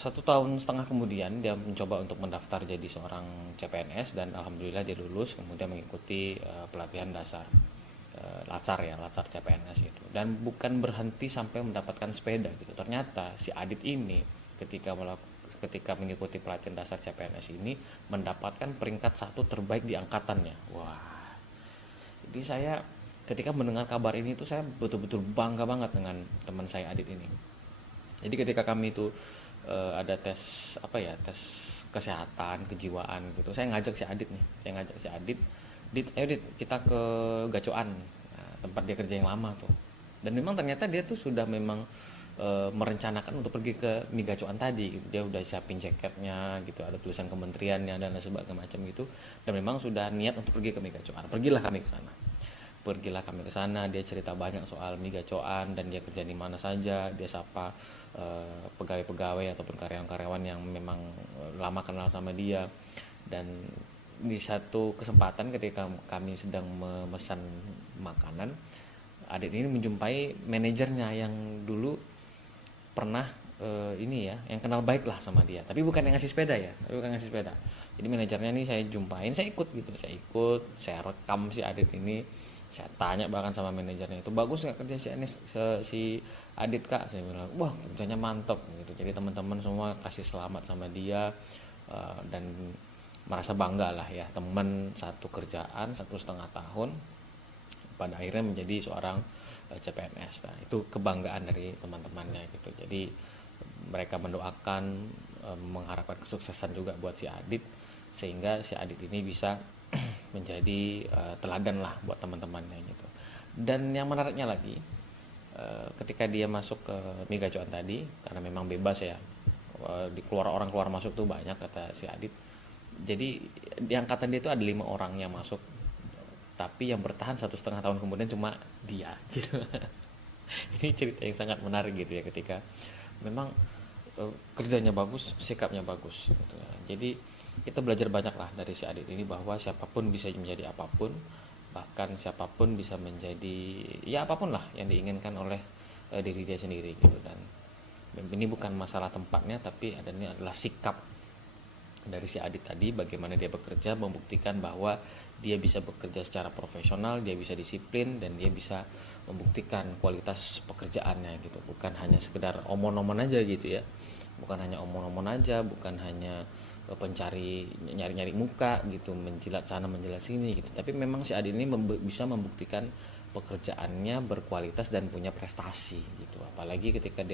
1,5 tahun kemudian dia mencoba untuk mendaftar jadi seorang CPNS dan alhamdulillah dia lulus, kemudian mengikuti pelatihan dasar lacar CPNS gitu, dan bukan berhenti sampai mendapatkan sepeda gitu. Ternyata si Adit ini ketika mengikuti pelatihan dasar CPNS ini mendapatkan peringkat 1 terbaik di angkatannya. Wah, jadi saya ketika mendengar kabar ini tuh saya betul-betul bangga banget dengan teman saya Adit ini. Jadi ketika kami itu ada tes tes kesehatan kejiwaan gitu, saya ngajak si Adit nih, Dit, ayo Dit, kita ke Gacoan, nah, tempat dia kerja yang lama tuh. Dan memang ternyata dia tuh sudah memang merencanakan untuk pergi ke Mi Gacoan tadi gitu. Dia udah siapin jaketnya gitu, ada tulisan kementeriannya dan sebagainya macam gitu, dan memang sudah niat untuk pergi ke Mi Gacoan. Pergilah kami ke sana, dia cerita banyak soal Mi Gacoan dan dia kerja di mana saja, dia sapa pegawai-pegawai ataupun karyawan-karyawan yang memang lama kenal sama dia. Dan di satu kesempatan ketika kami sedang memesan makanan, Adit ini menjumpai manajernya yang dulu pernah yang kenal baik lah sama dia, tapi bukan yang ngasih sepeda. Jadi manajernya ini saya jumpain, saya ikut, saya rekam si Adit ini, saya tanya bahkan sama manajernya itu, bagus nggak kerja si Adit kak, saya bilang wah kerjanya mantap gitu. Jadi teman-teman semua kasih selamat sama dia, dan merasa bangga lah ya, teman satu kerjaan 1,5 tahun pada akhirnya menjadi seorang CPNS. Nah, itu kebanggaan dari teman-temannya gitu. Jadi mereka mendoakan, mengharapkan kesuksesan juga buat si Adit, sehingga si Adit ini bisa menjadi teladan lah buat teman-temannya gitu. Dan yang menariknya lagi, ketika dia masuk ke Mi Gacoan tadi, karena memang bebas ya, orang keluar masuk tuh banyak kata si Adit. Jadi di angkatan dia itu ada 5 orang yang masuk, tapi yang bertahan 1,5 tahun kemudian cuma dia gitu. Ini cerita yang sangat menarik gitu ya, ketika memang kerjanya bagus, sikapnya bagus gitu ya. Jadi kita belajar banyak lah dari si Adit ini, bahwa siapapun bisa menjadi apapun, bahkan siapapun bisa menjadi ya apapun lah yang diinginkan oleh diri dia sendiri gitu. Dan ini bukan masalah tempatnya, tapi ini adalah sikap dari si Adit tadi, bagaimana dia bekerja, membuktikan bahwa dia bisa bekerja secara profesional, dia bisa disiplin, dan dia bisa membuktikan kualitas pekerjaannya gitu. Bukan hanya sekedar omon-omon aja gitu ya, bukan hanya pencari nyari-nyari muka gitu, menjilat sana menjilat sini gitu. Tapi memang si Adit ini bisa membuktikan pekerjaannya berkualitas dan punya prestasi gitu. Apalagi ketika dia